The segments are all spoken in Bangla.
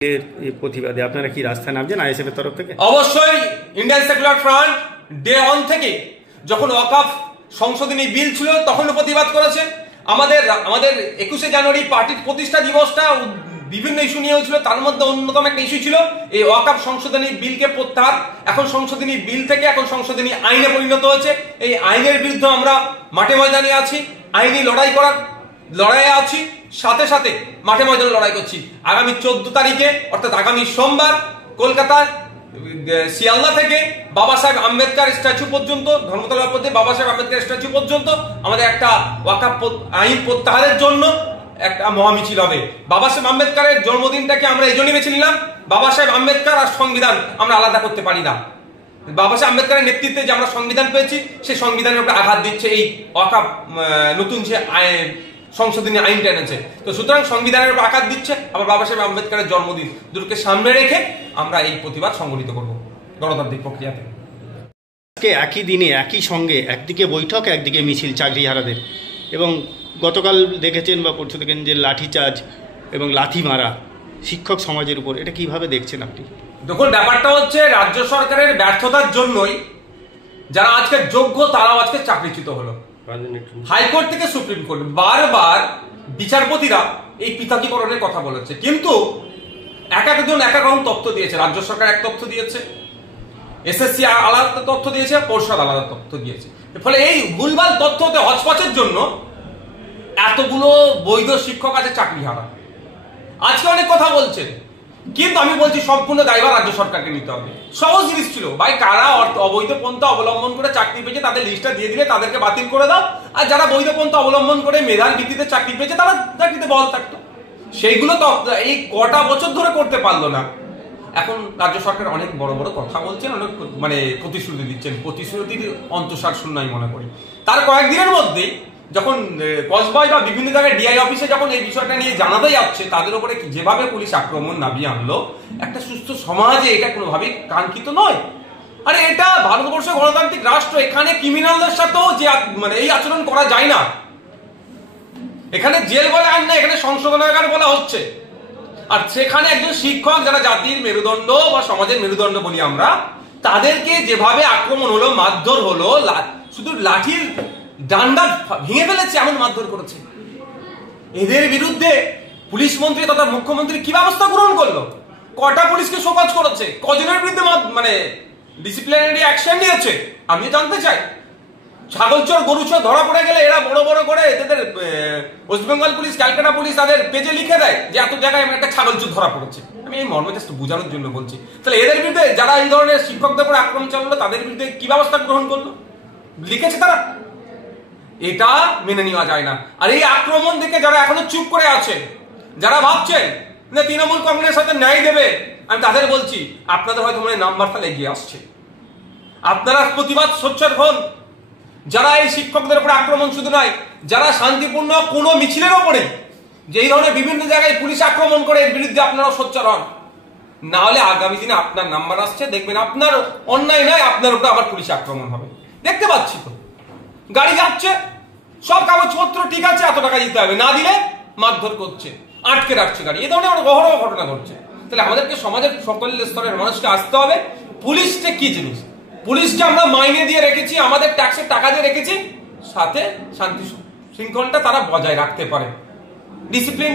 এর প্রতিবাদে আপনারা কি রাস্তায় নামছেন আইএসএফ এর তরফ থেকে? অবশ্যই Indian secular front day one থেকে যখন ওয়াকফ সংশোধনী বিল ছিল তখন প্রতিবাদ করেছে। আমাদের 21শে জানুয়ারি পার্টির প্রতিষ্ঠা দিবসটা বিভিন্ন ইস্যু নিয়ে হয়েছিল, তার মধ্যে অন্যতম একটা ইস্যু ছিল এই ওয়াকফ সংশোধনী বিলকে প্রত্যাহার। এখন সংশোধনী বিল থেকে এখন সংশোধনী আইনে পরিণত হয়েছে। এই আইনের বিরুদ্ধে আমরা মাঠে ময়দানে আছি, আইনি লড়াইয়ে আছি, সাথে সাথে মাঠে ময়দানে লড়াই করছি। আগামী 14 তারিখে অর্থাৎ আগামী সোমবার কলকাতার শিয়ালদা থেকে বাবা সাহেব আম্বেদকর স্ট্যাচু পর্যন্ত, ধর্মতলার পথে বাবা সাহেব আম্বেদকর স্ট্যাচু পর্যন্ত আমাদের একটা ওয়াকফ আইন প্রত্যাহারের জন্য একটা মহামিছিল হবে। বাবা সাহেব আম্বেদকরের জন্মদিনটাকে আমরা এই জন্যই বেছে নিলাম, বাবা সাহেব আম্বেদকর আর সংবিধান আমরা আলাদা করতে পারি না। বাবা সাহেব আম্বেদকরের নেতৃত্বে যে আমরা সংবিধান পেয়েছি সেই সংবিধানের উপরে আঘাত দিচ্ছে এই ওয়াকফ নতুন যে সংশোধনী আইনটা এনেছে। তো সুতরাং সংবিধানের উপর আঘাত দিচ্ছে, আবার বাবা সাহেব আম্বেদকরের জন্মদিন দুটোকে সামনে রেখে আমরা এই প্রতিবাদ সংগঠিত করব গণতান্ত্রিক প্রক্রিয়াতে। আজকে একই দিনে একই সঙ্গে একদিকে বৈঠক একদিকে মিছিল চাকরিহারাদের, এবং গতকাল দেখেছেন বা পরশু দেখেন যে লাঠিচার্জ এবং লাথি মারা শিক্ষক সমাজের উপর, এটা কিভাবে দেখছেন আপনি? দেখুন, ব্যাপারটা হচ্ছে রাজ্য সরকারের ব্যর্থতার জন্যই যারা আজকে যোগ্য তারাও আজকে চাকরিচ্যুত হলো। হাইকোর্ট থেকে সুপ্রিম কোর্ট বারবার বিচারপতিরা এই পৃথকীকরণের কথা বলেছে, কিন্তু এক একজন এক এক রকম তথ্য দিয়েছে। রাজ্য সরকার এক তথ্য দিয়েছে, এসএসসি আলাদা তথ্য দিয়েছে, পর্ষদ আলাদা তথ্য দিয়েছে। ফলে এই ভুলভাল তথ্যতে হচপচের জন্য এতগুলো বৈধ শিক্ষক আছে চাকরি হারা। আজকে অনেক কথা বলছেন, কিন্তু আমি বলছি সম্পূর্ণ দায়ভার রাজ্য সরকারকে নিতে হবে। সহজ জিনিস ছিল ভাই, কারা অবৈধ পন্থা অবলম্বন করে চাকরি পেয়েছে তাদের লিস্টটা দিয়ে দিলে তাদেরকে বাতিল করে দাও, আর যারা বৈধ পন্থা অবলম্বন করে মেধার ভিত্তিতে চাকরি পেয়েছে তারা চাকরিতে বহাল থাকতো। সেইগুলো তো এই কটা বছর ধরে করতে পারলো না। এখন রাজ্য সরকার অনেক বড় বড় কথা বলছেন, অনেক প্রতিশ্রুতি দিচ্ছেন, প্রতিশ্রুতির অন্তঃসার শূন্য আমি মনে করি। তার কয়েকদিনের মধ্যে যখন কসবাই বা বিভিন্ন জায়গায় ডিআই অফিসে যখন এই বিষয়টা নিয়ে জানাতে যাচ্ছে, তাদের উপরে যেভাবে পুলিশ আক্রমণ নামিয়ে আনলো, একটা সুস্থ সমাজে এটা কোনোভাবেই কাঙ্ক্ষিত নয়। আরে এটা ভারতবর্ষ গণতান্ত্রিক রাষ্ট্র, এখানে ক্রিমিনালদের সাথেও যে এই আচরণ করা যায় না। এখানে জেল বলে আইন না, এখানে সংশোধনাগার বলা হচ্ছে। আর সেখানে একজন শিক্ষক, যারা জাতির মেরুদণ্ড বা সমাজের মেরুদণ্ড বলি আমরা, তাদেরকে যেভাবে আক্রমণ হলো, মারধর হলো, শুধু লাঠির ডান্ডা ভেঙে ফেলেছে এমন মারধর করেছে। এদের বিরুদ্ধে পুলিশ মন্ত্রী তথা মুখ্যমন্ত্রী কি ব্যবস্থা গ্রহণ করলো? কটা পুলিশকে শোকজ করেছে? কজনের বিরুদ্ধে ডিসিপ্লিনারি অ্যাকশন নিয়েছে? আমি জানতে চাই। ছাগল চোর গরু চোর ধরা পড়ে গেলে এরা বড় বড় করে এদের West Bengal police, Calcutta police তাদের পেজে লিখে দেয় যে এত জায়গায় একটা ছাগল চোর ধরা পড়েছে। আমি এই মর্মে জাস্ট বোঝানোর জন্য বলছি। তাহলে এদের বিরুদ্ধে যারা এই ধরনের শিক্ষকদের উপর আক্রমণ চালালো তাদের বিরুদ্ধে কি ব্যবস্থা গ্রহণ করলো? লিখেছে তারা? এটা মেনে নেওয়া যায় না। আর এই আক্রমণ থেকে যারা এখনো চুপ করে আছে, যারা ভাবছেন না তৃণমূল কংগ্রেস হয়তো ন্যায় দেবে, আমি তাদের বলছি আপনাদের হয়তো মনে নাম্বার তাহলে এগিয়ে আসছে। আপনারা প্রতিবাদ সোচ্চার হন। যারা এই শিক্ষকদের উপরে আক্রমণ শুধু নয়, যারা শান্তিপূর্ণ কোনো মিছিলের ওপরে যে এই ধরনের বিভিন্ন জায়গায় পুলিশ আক্রমণ করে, এর বিরুদ্ধে আপনারাও সোচ্চার হন। না হলে আগামী দিনে আপনার নাম্বার আসছে, দেখবেন আপনার অন্যায় নয়, আপনার উপরে আবার পুলিশ আক্রমণ হবে। দেখতে পাচ্ছি তো, গাড়ি যাচ্ছে, সব কাগজপত্র ঠিক আছে, এত টাকা দিতে হবে, না দিলে মারধর করছে, আটকে রাখছে গাড়ি। এই ধরনের অহরহ ঘটনা ঘটছে। তাহলে আমাদেরকে সমাজের সকল স্তরের মানুষকে আসতে হবে, পুলিশটা কি জিনিস। পুলিশকে আমরা মাইনে দিয়ে রেখেছি, আমাদের ট্যাক্সের টাকা দিয়ে রেখেছি, সাথে শান্তি শৃঙ্খলটা তারা বজায় রাখতে পারে। ডিসিপ্লিন,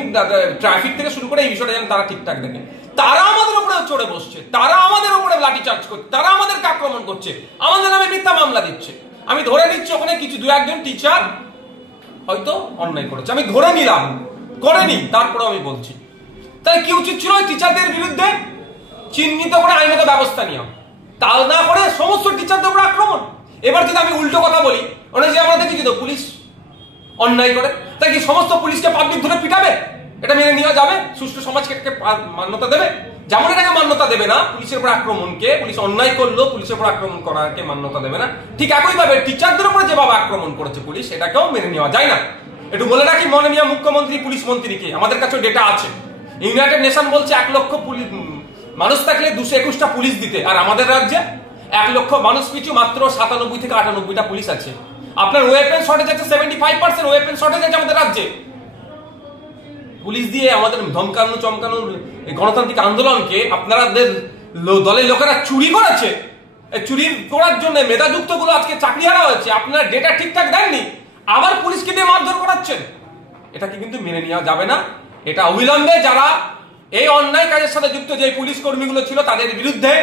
ট্রাফিক থেকে শুরু করে এই বিষয়টা যেন তারা ঠিকঠাক দেখে। তারা আমাদের উপরে চড়ে বসছে, তারা আমাদের উপরে লাঠি চার্জ করছে, তারা আমাদেরকে আক্রমণ করছে, আমাদের নামে মিথ্যা মামলা দিচ্ছে। আমি ধরে নিচ্ছি ওখানে কিছু দু একজন টিচার হয়তো অন্যায় করেছে, আমি ধরে নিলাম, করেনি, তারপরে আমি বলছি তাহলে কি উচিত ছিল? টিচারদের বিরুদ্ধে চিহ্নিত করে আইনত ব্যবস্থা নিয়ম, তা না করে সমস্ত টিচারদের উপর আক্রমণ। এবার যদি আমি উল্টো কথা বলি, ওরা যে আমরা দেখেছি তো পুলিশ অন্যায় করে, তাই কি সমস্ত পুলিশকে পাবলিক ধরে পিটাবে? এটা মেনে নেওয়া যাবে? সুষ্ঠু সমাজকে মান্যতা দেবে? যেমন এটাকে মান্যতা দেবে না পুলিশের উপর আক্রমণকে, পুলিশ অন্যায় করলো পুলিশের উপর আক্রমণ করাকে মান্যতা দেবে না, ঠিক একইভাবে টিচারদের উপরে যেভাবে আক্রমণ করেছে পুলিশ, এটাকেও মেনে নেওয়া যায় না। একটু বলে রাখি, মাননীয় মুখ্যমন্ত্রী পুলিশ মন্ত্রীকে, আমাদের কাছে ডেটা আছে, ইউনাইটেড নেশন বলছে 1 লক্ষ মানুষ থাকলে 221টা পুলিশ দিতে, আর আমাদের রাজ্যে 1 লক্ষ মানুষ পিছু মাত্র 97 থেকে 98টা পুলিশ আছে। আপনার ওয়েপেন শর্টেজ আছে, 75% ওয়েপেন শর্টেজ আছে আমাদের রাজ্যে। পুলিশ দিয়ে আমাদের ধমকানো চমকানো এই গণতান্ত্রিক আন্দোলনকে আপনাদের দলের লোকেরা চুরি করেছে। এই চুরি করার জন্য মেধাযুক্ত গুলো আজকে চাকরি হারা হয়েছে, আপনারা ডেটা ঠিকঠাক দেননি, আবার পুলিশকে দিয়ে মারধর করাচ্ছেন। এটাকে কিন্তু মেনে নেওয়া যাবে না। এটা অবিলম্বে যারা এই অন্যায় কাজের সাথে যুক্ত যে পুলিশ কর্মীগুলো ছিল তাদের বিরুদ্ধে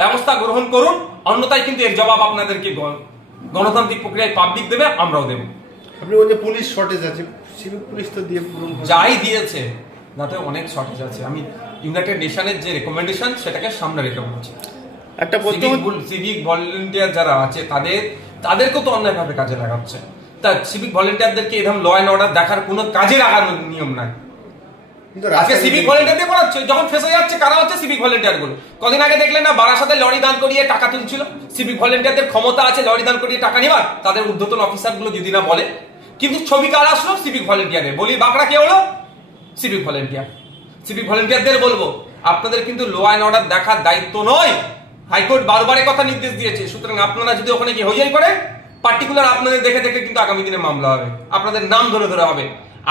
ব্যবস্থা গ্রহণ করুন, অন্যথায় কিন্তু এর জবাব আপনাদেরকে গণতান্ত্রিক প্রক্রিয়ায় পাবলিক দেবে, আমরাও দেব। আপনি বলছেন পুলিশ শর্টেজ আছে, সিভিক পুলিশ তো দিয়ে পূরণ যাই দিয়েছে তাতে অনেক শর্টেজ আছে। আমি ইউনাইটেড নেশনের যে রেকমেন্ডেশন সেটাকে সামনে রেখে বলছি। একটা সিভিক ভলেন্টিয়ার যারা আছে তাদেরকেও তো অন্যায়ভাবে কাজে লাগাচ্ছে। তা সিভিক ভলেন্টিয়ারদেরকে এরকম ল অ্যান্ড অর্ডার দেখার কোনো কাজে লাগানোর নিয়ম নাই। আজকে সিভিক ভলেন্টিয়ারদের পড়াচ্ছে, যখন ফেসে যাচ্ছে কারা হচ্ছে সিভিক ভলেন্টিয়ার গুলো। কদিন আগে দেখলেন না বারাসাতে লরি দান করিয়ে টাকা তুলছিল। সিভিক ভলেন্টিয়ারদের ক্ষমতা আছে লরি দান করিয়ে টাকা নেবার, তাদের ঊর্ধ্বতন অফিসার গুলো যদি না বলে। কিন্তু ছবি কার আসলো? সিভিক ভলেন্টিয়ারের। বলি বাঁকড়া কে হলো? Civic volunteer. সিভিক ভলেন্টিয়ারদের বলবো আপনাদের কিন্তু ল অ্যান্ড অর্ডার দেখার দায়িত্ব নয়। হাইকোর্ট বারবার কথা নির্দেশ দিয়েছে। সুতরাং আপনারা যদি ওখানে গিয়ে হইয়াই করে পার্টিকুলার আপনাদের দেখে দেখে কিন্তু আগামী দিনে মামলা হবে, আপনাদের নাম ধরে ধরে হবে,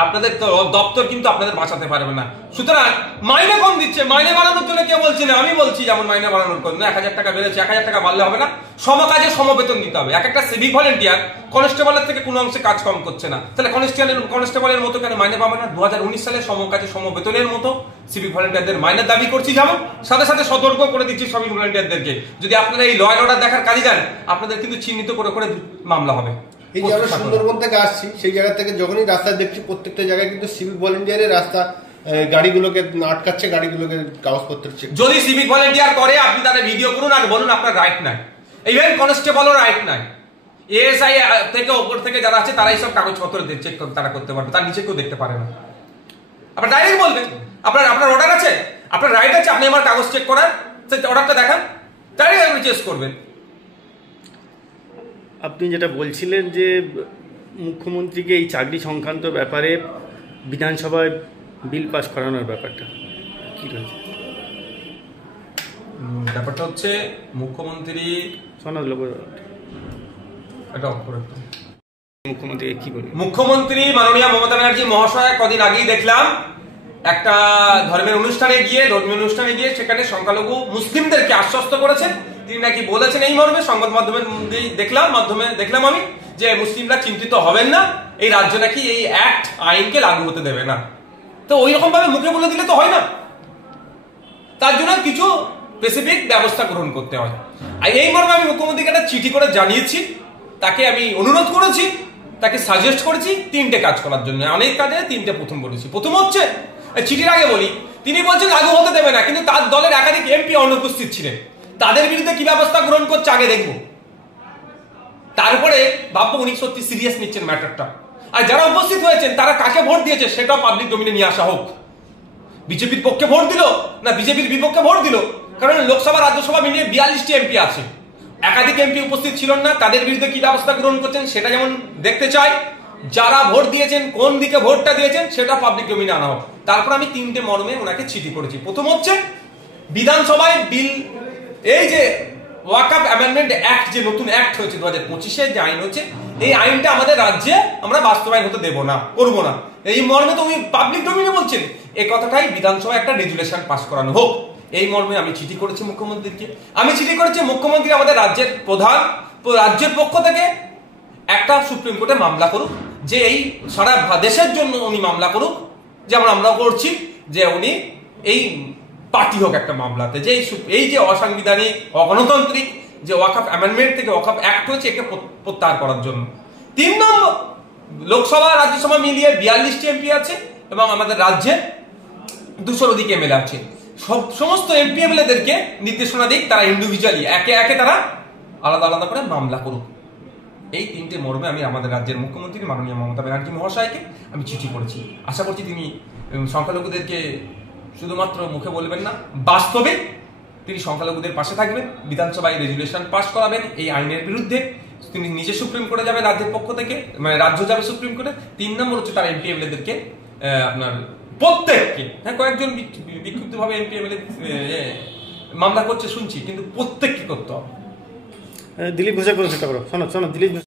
আপনাদের তো দপ্তর কিন্তু আপনাদের বাঁচাতে পারবে না। সুতরাং মাইনে কম দিচ্ছে, মাইনে বাড়ানোর জন্য কেউ বলছি না, আমি বলছি যেমন মাইনে বাড়ানোর জন্য 1000 টাকা বেড়েছে, 1000 টাকা বাড়লে হবে না, সমকাজে সমবেতন দিতে হবে। এক একটা সিভিক ভলেন্টিয়ার কনস্টেবলের থেকে কোনো অংশে কাজ কম করছে না, তাহলে কনস্টেবলের মতো কেন মাইনে পাবে না? 2019 সালে সমকাজে সমবেতনের মতো সিভিক ভলেন্টিয়ারদের মাইনের দাবি করছি, যেমন সাথে সাথে সতর্ক করে দিচ্ছি সিভিক ভলেন্টিয়ারদেরকে যদি আপনারা এই ল অ্যান্ড অর্ডার দেখার কাজে যান আপনাদের কিন্তু চিহ্নিত করে করে মামলা হবে। এই যে আমরা সুন্দরবন থেকে আসছি সেই জায়গা থেকে যখনই রাস্তা দেখছি প্রত্যেকটা জায়গায় কিন্তু সিভিক ভলেন্টিয়ারের রাস্তা গাড়িগুলোকে আটকাচ্ছে, গাড়িগুলোকে কাগজপত্র চেক। যদি সিভিক ভলেন্টিয়ার করে আপনি তাদের ভিডিও করুন আর বলুন আপনার রাইট নাই, ইভেন কনস্টেবলও রাইট নাই। এএসআই থেকে ওপর থেকে যারা আছে তারাই সব কাগজপত্র চেক তারা করতে পারবে, তার নিচে কেউ দেখতে পারে না। আপনার ডাইরেক্ট বলবেন আপনার অর্ডার আছে, আপনার রাইট আছে, আপনি আমার কাগজ চেক করার অর্ডারটা দেখান, ডাইরেক্ট আপনি চেক করবেন। আপনি যেটা বলছিলেন যে মুখ্যমন্ত্রীকে এই চাকরি সংক্রান্ত ব্যাপারে বিধানসভায় বিল পাস করানোর ব্যাপারটা কি রয়েছে? ব্যাপারটা হচ্ছে মুখ্যমন্ত্রী মুখ্যমন্ত্রী মাননীয় মমতা ব্যানার্জি মহাশয় কদিন আগেই দেখলাম একটা ধর্মীয় অনুষ্ঠানে গিয়ে সেখানে সংখ্যালঘু মুসলিমদেরকে আশ্বস্ত করেছেন। তিনি নাকি বলেছেন এই মর্মে, সংবাদ মাধ্যমে দেখলাম আমি, যে মুসলিমরা চিন্তিত হবেন না, এই রাজ্য নাকি এই আইনকে লাগু হতে দেবে না। তো ওই রকম ভাবে মুখে বলে দিলে তো হয় না, তার জন্য কিছু স্পেসিফিক ব্যবস্থা গ্রহণ করতে হয়। আর এই মর্মে আমি মুখ্যমন্ত্রীকে একটা চিঠি করে জানিয়েছি, তাকে আমি অনুরোধ করেছি, তাকে সাজেস্ট করেছি 3টে কাজ করার জন্য। অনেক কাজে 3টে প্রথম বলেছি। প্রথম হচ্ছে, চিঠির আগে বলি, তিনি বলছেন লাগু হতে দেবে না, কিন্তু তার দলের একাধিক এমপি অনুপস্থিত ছিলেন, তাদের বিরুদ্ধে কি ব্যবস্থা গ্রহণ করছে আগে দেখবো, তারপরে ভাববো উনি সত্যি সিরিয়াস নিচ্ছেন ম্যাটারটা। আর যারা উপস্থিত হয়েছেন তারা কাকে ভোট দিয়েছে সেটাও পাবলিক ডোমিনে নিয়ে আসা হোক। বিজেপির পক্ষে ভোট দিল না বিজেপির বিপক্ষে ভোট দিল, কারণ লোকসভা রাজ্যসভা মিলিয়ে 42টি এমপি আছে, একাধিক এমপি উপস্থিত ছিলেন না, তাদের বিরুদ্ধে কি ব্যবস্থা গ্রহণ করছেন সেটা যেমন দেখতে চাই, যারা ভোট দিয়েছেন কোন দিকে ভোটটা দিয়েছেন সেটা পাবলিক ডোমিনে আনা হোক। তারপর আমি 3টে মর্মে ওনাকে চিঠি করেছি। প্রথম হচ্ছে বিধানসভায় বিল, এই যে ওয়াকফ অ্যামেন্ডমেন্ট অ্যাক্ট, যে নতুন অ্যাক্ট হয়েছে 2025-এ যে আইন হচ্ছে, এই আইনটা আমাদের রাজ্যে আমরা বাস্তবায়ন হতে দেব না, করবো না, এই মর্মে তো উনি পাবলিক ডোমিনে বলছেন, এই কথাটাই বিধানসভায় একটা রেজুলেশন পাস করানো হোক, এই মর্মে আমি চিঠি করেছি মুখ্যমন্ত্রীকে। আমি চিঠি করেছি মুখ্যমন্ত্রী আমাদের রাজ্যের প্রধান, রাজ্যের পক্ষ থেকে একটা সুপ্রিম কোর্টে মামলা করুক, যে এই সারা দেশের জন্য উনি মামলা করুক, যেমন আমরাও করছি, যে উনি এই পার্টি হোক একটা মামলাতে, যে এই যে অসাংবিধানিক অগণতান্ত্রিক যে ওয়াকফ অ্যামেন্ডমেন্ট থেকে ওয়াকফ অ্যাক্ট হয়েছে একে প্রত্যাহার করার জন্য। 3 নম্বর, লোকসভা রাজ্যসভা মিলিয়ে 42টি এমপি আছে এবং আমাদের রাজ্যে 200-র অধিক এমএলএ আছে। সমস্ত এমপি এমএলএদেরকে নির্দেশনা দিক, তারা ইন্ডিভিজুয়ালি একে একে তারা আলাদা আলাদা করে মামলা করুক। এই 3টে মর্মে আমি আমাদের রাজ্যের মুখ্যমন্ত্রী মাননীয় মমতা ব্যানার্জি মহাশয়কে আমি চিঠি করেছি। আশা করছি তিনি সংখ্যালঘুদেরকে শুধুমাত্র মুখে বলবেন না, বাস্তবে তিনি সংখ্যালঘুদের পাশে থাকবেন, বিধানসভায় রেজুলেশন পাস করাবেন এই আইনের বিরুদ্ধে, তিনি নিজে সুপ্রিম কোর্টে যাবেন রাজ্যের পক্ষ থেকে, মানে রাজ্য যাবে সুপ্রিম কোর্টে। 3 নম্বর হচ্ছে তার এমপি এমএলএদেরকে আপনার প্রত্যেককে, হ্যাঁ কয়েকজন বিক্ষুব্ধভাবে এমপি এমএলএ মামলা করছে শুনছি, কিন্তু প্রত্যেককে করতে হবে। দিলীপ ঘোষের কথা শোনো দিলীপ